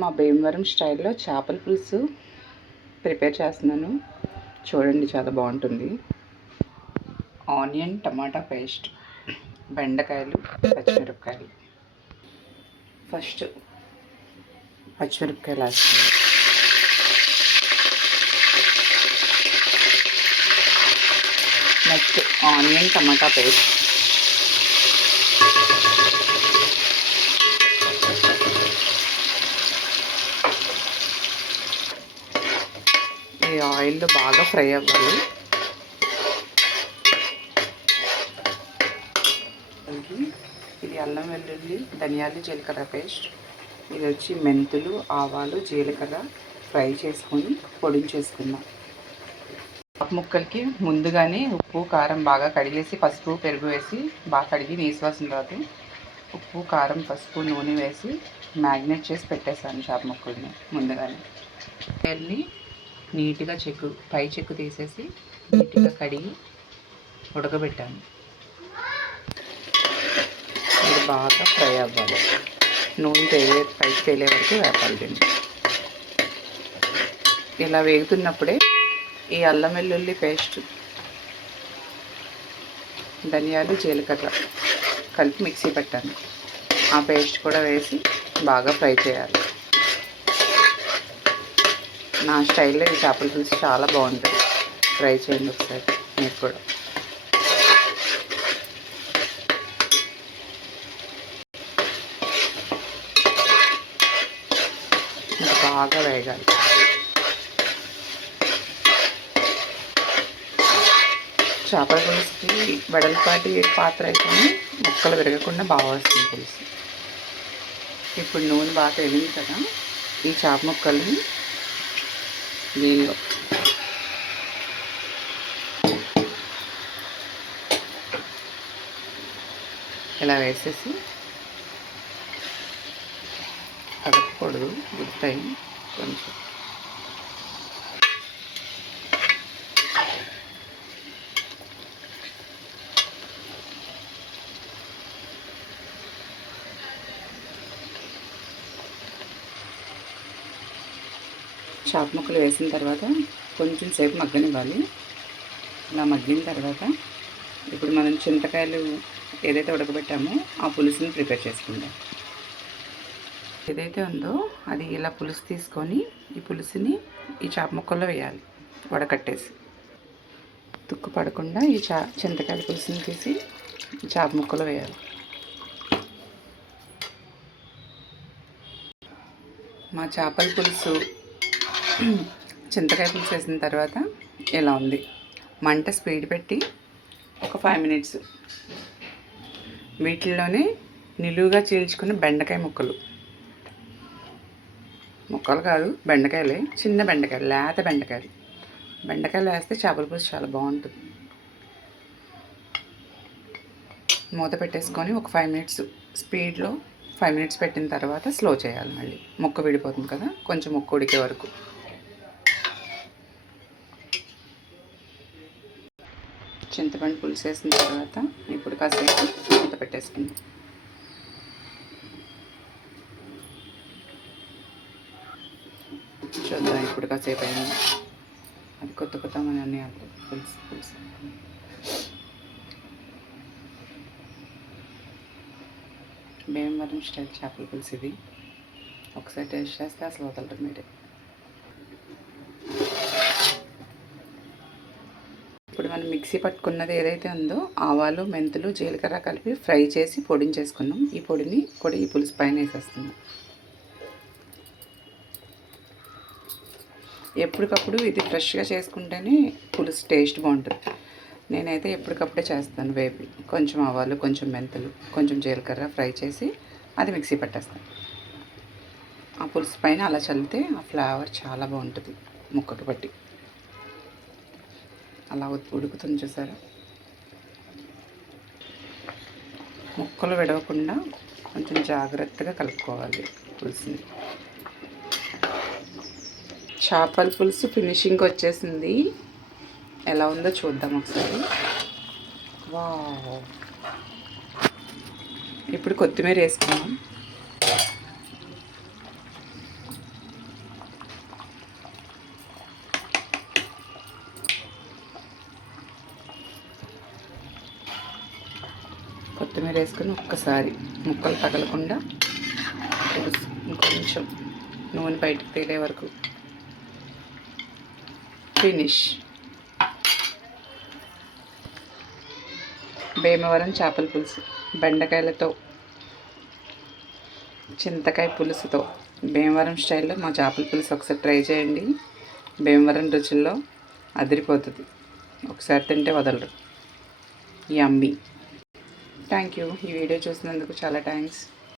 మా భీమవరం స్టైల్లో చేపల పులుసు ప్రిపేర్ చేస్తున్నాను. చూడండి, చాలా బాగుంటుంది. ఆనియన్ టమాటా పేస్ట్, బెండకాయలు, పచ్చిమిరపకాయలు. ఫస్ట్ పచ్చిమిరపకాయలు వేస్తాను. నెక్స్ట్ ఆనియన్ టమాటా పేస్ట్, ఈ ఆయిల్లో బాగా ఫ్రై అవ్వాలి. ఇది అల్లం వెల్లుల్లి ధనియాలు జీలకర్ర పేస్ట్. ఇది వచ్చి మెంతులు ఆవాలు జీలకర్ర ఫ్రై చేసుకొని పొడించేసుకుందాం. ముక్కలకి ముందుగానే ఉప్పు కారం బాగా కడిగేసి పసుపు పెరుగు వేసి బాగా కడిగి నీసువాసన రాదు. ఉప్పు కారం పసుపు నూనె వేసి మ్యాగ్నేట్ చేసి పెట్టేసాను చేప ముక్కల్ని ముందుగానే. వేళ్ళని నీట్గా పై చెక్కు తీసేసి నీట్గా కడిగి ఉడకబెట్టాను. ఇది బాగా ఫ్రై అవ్వాలి. నూనె పైకి తేలే వరకు వేపాలి దీన్ని. ఇలా వేగుతున్నప్పుడే ఈ అల్లం వెల్లుల్లి పేస్ట్ ధనియాలు జీలకర్ర కలిపి మిక్సీ పెట్టాను. ఆ పేస్ట్ కూడా వేసి బాగా ఫ్రై చేయాలి. నా స్టైల్లో ఈ చేపల పులుసు చాలా బాగుంటుంది. ట్రై చేయండి ఒకసారి మీరు కూడా. బాగా వేగాలి. చేపల పులుసుకి వెడల్పాటి పాత్ర అయితే ముక్కలు విరగకుండా బాగా వస్తుంది పులుసు. ఇప్పుడు నూనె బాగా తేలింది కదా, ఈ చేప ముక్కల్ని దీనిలో ఇలా వేసేసి కలపకూడదు, గుర్తాయి కొంచెం. చేప ముక్కలు వేసిన తర్వాత కొంచెం సేపు మగ్గనివ్వాలి. ఇలా మగ్గిన తర్వాత ఇప్పుడు మనం చింతకాయలు ఏదైతే ఉడకబెట్టామో ఆ పులుసుని ప్రిపేర్ చేసుకుందాం. ఏదైతే ఉందో అది ఇలా పులుసు తీసుకొని ఈ పులుసుని ఈ చేప ముక్కల్లో వేయాలి వడకట్టేసి. తుక్కు పడకుండా ఈ చింతకాయల పులుసుని తీసి చేప ముక్కలో వేయాలి. మా చేపల పులుసు చింతకాయ పులుసు వేసిన తర్వాత ఇలా ఉంది. మంట స్పీడ్ పెట్టి ఒక 5 మినిట్స్ వీటిల్లోనే నిలువుగా చీల్చుకున్న బెండకాయ ముక్కలు కాదు, బెండకాయలే, చిన్న బెండకాయలు, లేత బెండకాయలు వేస్తే చేపల పులుసు చాలా బాగుంటుంది. మూత పెట్టేసుకొని ఒక 5 మినిట్స్ స్పీడ్లో 5 మినిట్స్ పెట్టిన తర్వాత స్లో చేయాలి. మళ్ళీ ముక్క విడిపోతుంది కదా, కొంచెం ముక్క ఉడికే వరకు. చింతపండు పులుసు వేసిన తర్వాత ఇప్పుడు కాసేపు మూత పెట్టేసుకుందాం. చూద్దాం ఇప్పుడు కాసేపు అయింది. అది కొత్త మన అన్నీ పులుసు భీమవరం స్టైల్ చేపల పులుసు ఇది. ఒకసారి టేస్ట్ చేస్తే అసలు వదలరు మీరే. ఇప్పుడు మనం మిక్సీ పట్టుకున్నది ఏదైతే ఉందో ఆవాలు మెంతులు జీలకర్ర కలిపి ఫ్రై చేసి పొడించేసుకున్నాం. ఈ పొడిని కూడా ఈ పులుసు పైన వేసేస్తున్నాం. ఎప్పటికప్పుడు ఇది ఫ్రెష్గా చేసుకుంటేనే పులుసు టేస్ట్ బాగుంటుంది. నేనైతే ఎప్పటికప్పుడే చేస్తాను. వేపి కొంచెం ఆవాలు కొంచెం మెంతులు కొంచెం జీలకర్ర ఫ్రై చేసి అది మిక్సీ పట్టేస్తాను. ఆ పులుసు పైన అలా చల్లితే ఆ ఫ్లేవర్ చాలా బాగుంటుంది ముక్కకు పట్టి. అలా ఉడుకుతుంది చూసారా. ముక్కలు విడవకుండా కొంచెం జాగ్రత్తగా కలుపుకోవాలి పులుసుని. చేపల పులుసు ఫినిషింగ్ వచ్చేసింది. ఎలా ఉందో చూద్దాం ఒకసారి. వావ్, ఇప్పుడు కొత్తిమీర వేసుకున్నాం. కొత్తిమీర వేసుకొని ఒక్కసారి ముక్కలు తగలకుండా ఇంకొంచెం నూనె బయటకు తేలే వరకు ఫినిష్. భీమవరం చేపల పులుసు బెండకాయలతో చింతకాయ పులుసుతో భీమవరం స్టైల్లో మా చేపల పులుసు ఒకసారి ట్రై చేయండి. భీమవరం రుచుల్లో అదిరిపోతుంది. ఒకసారి తింటే వదలరు. యమ్మీ. Thank you. ఈ వీడియో చూసినందుకు చాలా థ్యాంక్స్.